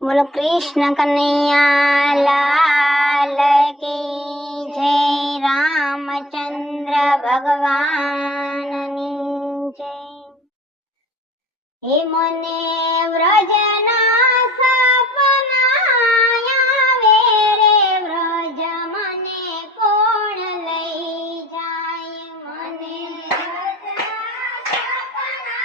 बोलो कृष्ण कन्हैया लाल की जय। रामचंद्र भगवान ની જય। हे मने व्रजना सपना आवे रे, व्रज मने कोण लई जाय। मने व्रजना सपना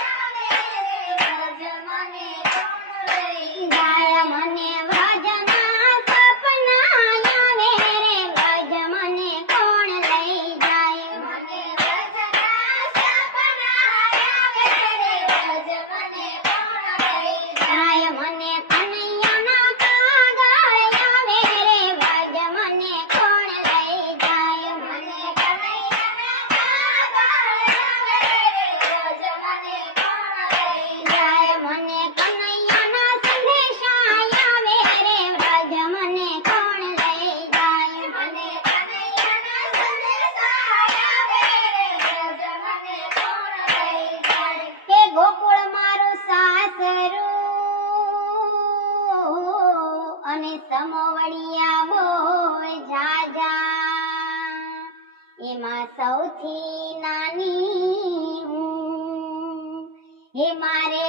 आवे रे, व्रज मने कोण लई जाय। मने व्रजना सपना आवे रे, व्रज मने कोण लई जाय। मने व्रजना सपना आवे रे, व्रज मने कोण लई जाय। मने कन्हैयाना कागળ આવે રે, વ્રજ મને કોણ લઈ જાય। મને કન્હૈયાના કાગળ આવે રે, વ્રજ મને કોણ લઈ જાય। મને કન્હૈયાના સંદેશા આવે રે, વ્રજ મને કોણ લઈ જાય। મને કન્હૈયાના સંદેશા આવે રે, વ્રજ મને કોણ લઈ જાય। હે ગોકુળ મારું સાસરું અને સમવડિયા બોય જાજા, એમાં સૌથી નાની હું। હે મારે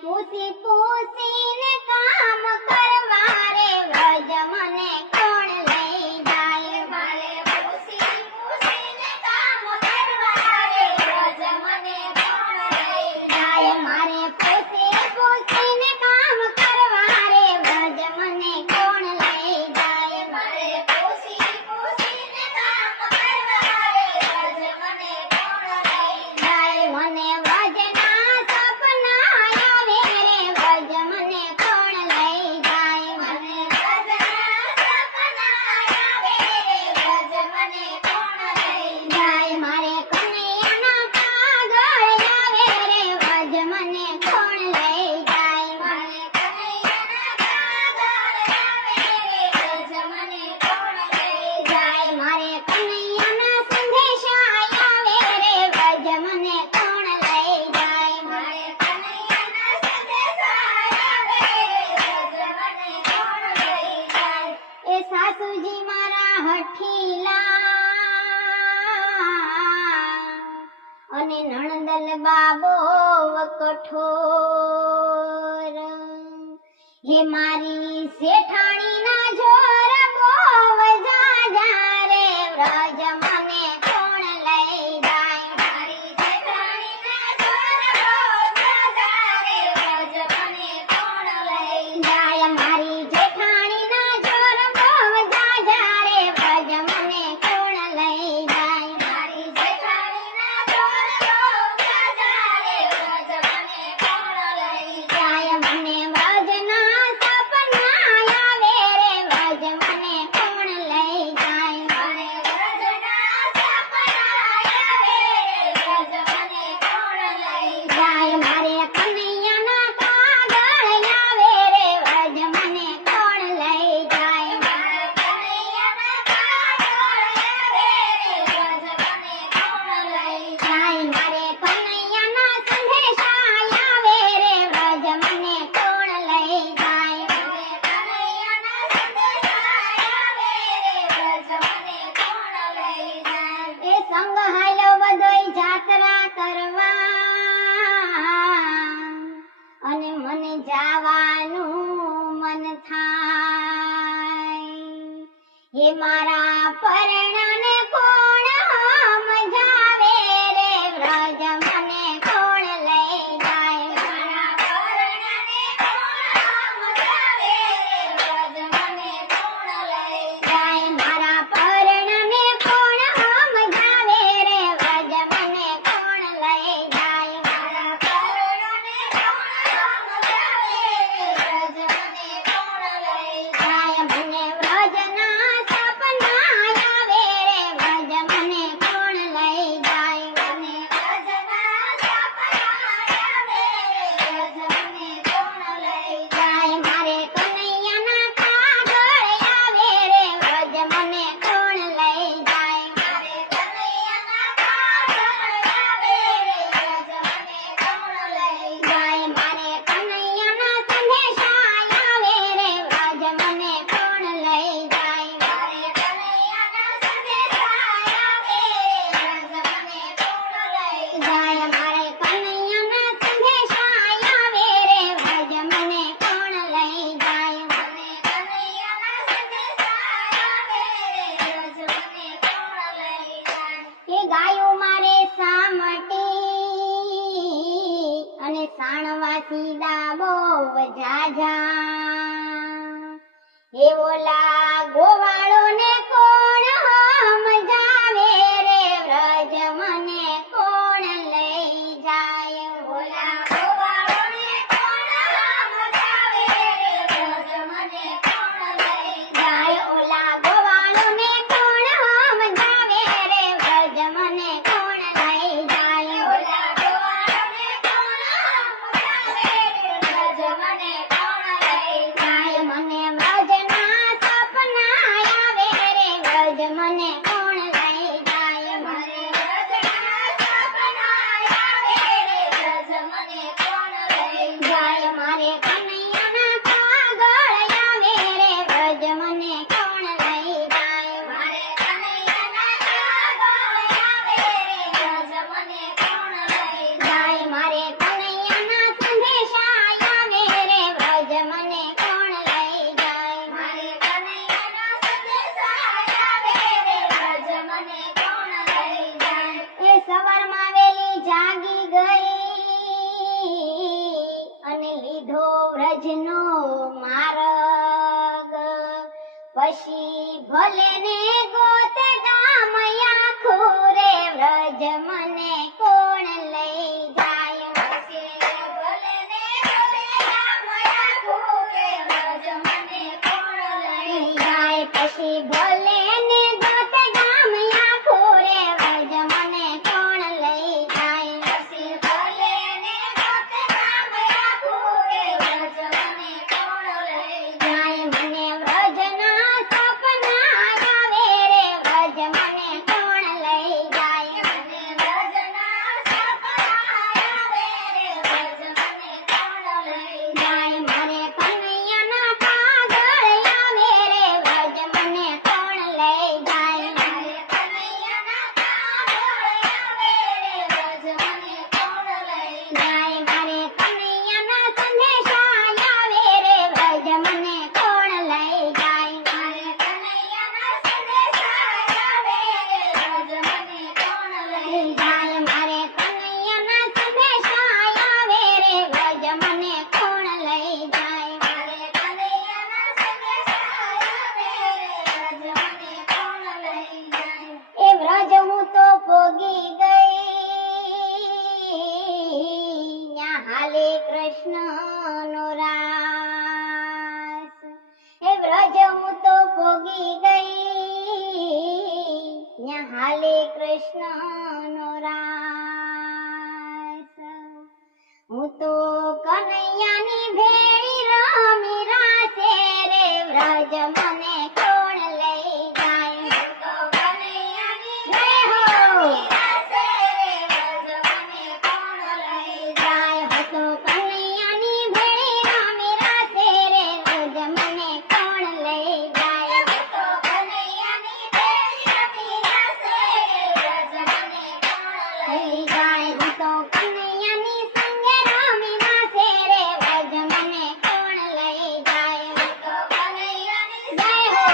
પૂછી પૂછીને કામ કરવા રે, વ્રજ મને કોણ લઈ જાય। મારે પૂછી પૂછીને કામ કરવા રે, વ્રજ મને કોણ લઈ જાય। મારે પૂછી પૂછીને કામ કરવા રે, વ્રજ મને કોણ લઈ જાય। મારે પૂછી પૂછીને કામ કરવા રે, વ્રજ મને કોણ લઈ જાય। મને વ્રજના સપના આવે રે, વ્રજ મને કોણ લઈ જાય। મને વ્રજના સપના આવે રે, વ્રજ મને કોણ લઈ જાય। મારે કન્હૈયાના કાગળ આવે રે, વ્રજ મને કોણ લઈ જાય। મારે કન્હૈયાના કાગળ આવે રે, વ્રજ મને કોણ લઈ જાય। મારે કન્હૈયાના સંદેશા આવે રે, વ્રજ મને કોણ લઈ જાય। મારે કન્હૈયાના સંદેશા આવે રે, વ્રજ મને કોણ લઈ જાય। એ સાસુજી મારા હઠીલા અને નણંદલ બાબો કઠોર। હે મારી શેઠાણીના જોર બોવ જાજા રે, વ્રજ મને કોણ લઈ જાય। મારી શેઠાણીના જોર બોવ જાજા રે, વ્રજ મને કોણ લઈ જાય। મારી જેઠાણીના જોર બોવ જાજા રે, વ્રજ મને કોણ લઈ જાય। મારી જેઠાણીના જોર બોવ જાજા રે, વ્રજ મને કોણ લઈ જાય। મને વ્રજના સપના આવે રે, વ્રજ મને કોણ લઈ જાય। મને વ્રજના સપના આવે રે, વ્રજ મને કોણ લઈ જાય। મારે કન્હૈયાના કાગળ આવે રે, વ્રજ મને કોણ લઈ જાય। મારે કન્હૈયાના કાગળ આવે રે, વ્રજ મને કોણ લઈ જાય। મારે કન્હૈયાના સંદેશા આવે રે, વ્રજ મને કોણ લઈ જાય। મને કન્હૈયાના સંદેશા આવે રે, વ્રજ મને કોણ લઈ જાય। એ સંગ હાલ્યો બધોય જાત્રા કરવા અને મને જાવાનું મન થાય। હે મારા પરણાને કોણ સમજાવે રે, વ્રજ મને કોણ લઈ જાય। મારા પરણાને કોણ સમજાવે રે, વ્રજ મને કોણ લઈ જાય। મારા પરણાને કોણ સમજાવે રે, વ્રજ મને કોણ લઈ જાય। મારા પરણાને કોણ સમજાવે રે, વ્રજ મને કોણ લઈ જાય। મને વ્રજના સપના આવે રાજા હે ઓલા ગોવાળો ને કોણ સમજાવે રે વ્રજ મને કોણ લઈ જાય ઓલા ગોવાળો ને કોણ સમજાવે રે વ્રજ મને કોણ લઈ જાય ઓલા ગોવાળો ને કોણ સમજાવે રે વ્રજ મને કોણ લઈ જાય ઓલા ગોવાળો ને કોણ સમજાવે રે વ્રજ મને કોણ લઈ જાય મને વ્રજના સપના આવે રે વ્રજ મને કોણ લઈ જાય મને વ્રજના સપના આવે રે વ્રજ મને કોણ લઈ જાય મારે કનૈયાના કાગળ આવે રે વ્રજ મને કોણ લઈ જાય મારે કનૈયાના કાગળ આવે રે વ્રજ મને કોણ લઈ જાય મારે કનૈયાના સંદેશા આવે રે વ્રજ મને કોણ લઈ જાય મારે કનૈયાના સંદેશા આવે રે વ્રજ મને કોણ લઈ જાય એ સવારમાં વેલી જાગી ગઈ અને લીધો વ્રજનો માર્ગ પછી ભલે ને ગોતે ગામ આખું રે વ્રજ મને કોણ લઈ જાય પછી ભલે ને ગોતે ગામ આખું રે વ્રજ મને કોણ લઈ જાય પછી ભલે ને ગોતે ગામ આખું રે વ્રજ મને કોણ લઈ જાય પછી ભલે ને ગોતે ગામ આખું રે વ્રજ મને કોણ લઈ જાય મને વ્રજના સપના આવે રે વ્રજ મને કોણ લઈ જાય મને વ્રજના સપના આવે રે વ્રજ મને કોણ લઈ જાય મારે કનૈયાના કાગળ આવે રે વ્રજ મને કોણ લઈ જાય મારે કનૈયાના કાગળ આવે રે વ્રજ મને કોણ લઈ જાય મારે કનૈયાના સંદેશા આવે રે વ્રજ મને કોણ લઈ જાય મારે કનૈયાના સંદેશા આવે રે વ્રજ મને કોણ લઈ જાય મારે કનૈયાના સંદેશા આવે રે વ્રજ મને કોણ લઈ જાય મારે કનૈયાના સંદેશા આવે રે વ્રજ મને કોણ લઈ જાય એ વ્રજ હું તો પોગી ગઈ ન્યા હાલે કૃષ્ણનો રાસ એ વ્રજ હું તો પોગી ગઈ ન્યા હાલે કૃષ્ણનો રાસ હું તો કનૈયાની ભેળી રમી રાસે રે વ્રજ મને કોણ લઈ જાય હું તો કનૈયાની ભેળી રાસે રે વ્રજ મને કોણ લઈ જાય હું તો કનૈયાની ભેળી રમી રાસે રે વ્રજ મને કોણ લઈ જાય હું તો કનૈયાની ભેળી રમી રાસે રે વ્રજ મને કોણ લઈ જાય હું તો કનૈયાની સંગે રમી રાસે રે વ્રજ મને કોણ લઈ જાય હું તો કનૈયાની જય હો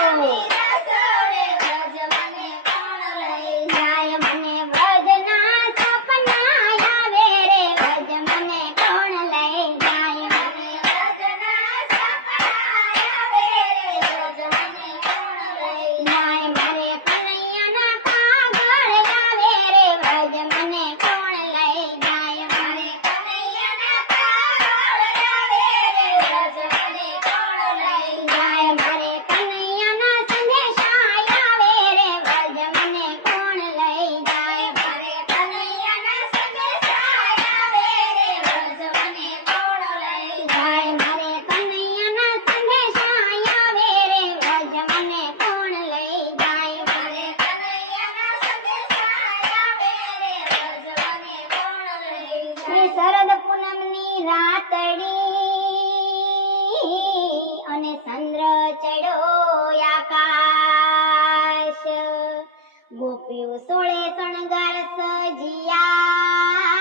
રાસે રે વ્રજ મને કોણ લઈ જાય મને વ્રજના સપના આવે રે વ્રજ મને કોણ લઈ જાય મને વ્રજના સપના આવે રે વ્રજ મને કોણ લઈ જાય મારે કનૈયાના કાગળ આવે રે વ્રજ મને કોણ લઈ જાય મારે કનૈયાના કાગળ આવે રે વ્રજ મને કોણ લઈ જાય મારે કનૈયાના સંદેશા આવે રે વ્રજ મને કોણ લઈ જાય મારે કનૈયાના સંદેશા આવે રે વ્રજ મને કોણ લઈ જાય મારે કનૈયાના સંદેશા આવે રે વ્રજ મને કોણ લઈ જાય મારે કનૈયાના સંદેશા આવે રે વ્રજ મને કોણ લઈ જાય શરદ પૂનમની રાતડી અને ચંદ્ર ચડ્યો આકાશ ગોપીઓ સોળે શણગાર સજિયા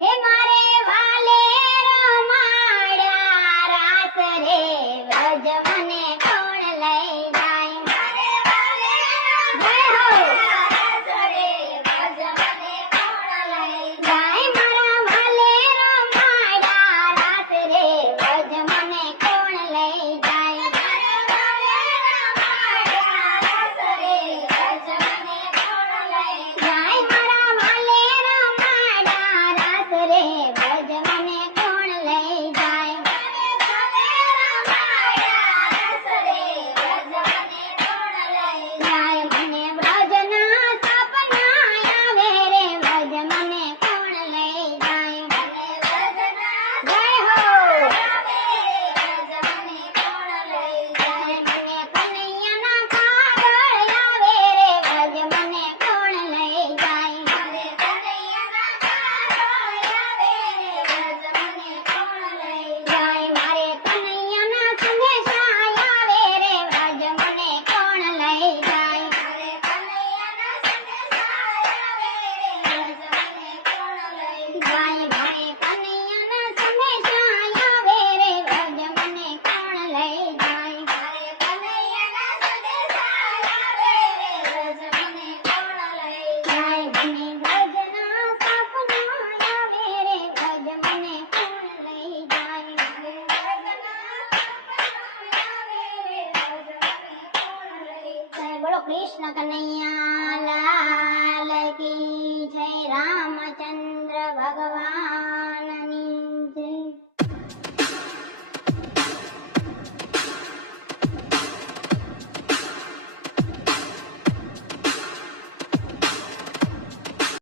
હે મારે વાલે રમાડ્યા રાસ રે વ્રજ મને કોણ લઈ જાય મારે વાલે રમાડ્યા રાસ રે વ્રજ મને કોણ લઈ જાય મારા વાલે રમાડ્યા રાસ કૃષ્ણ કનૈયા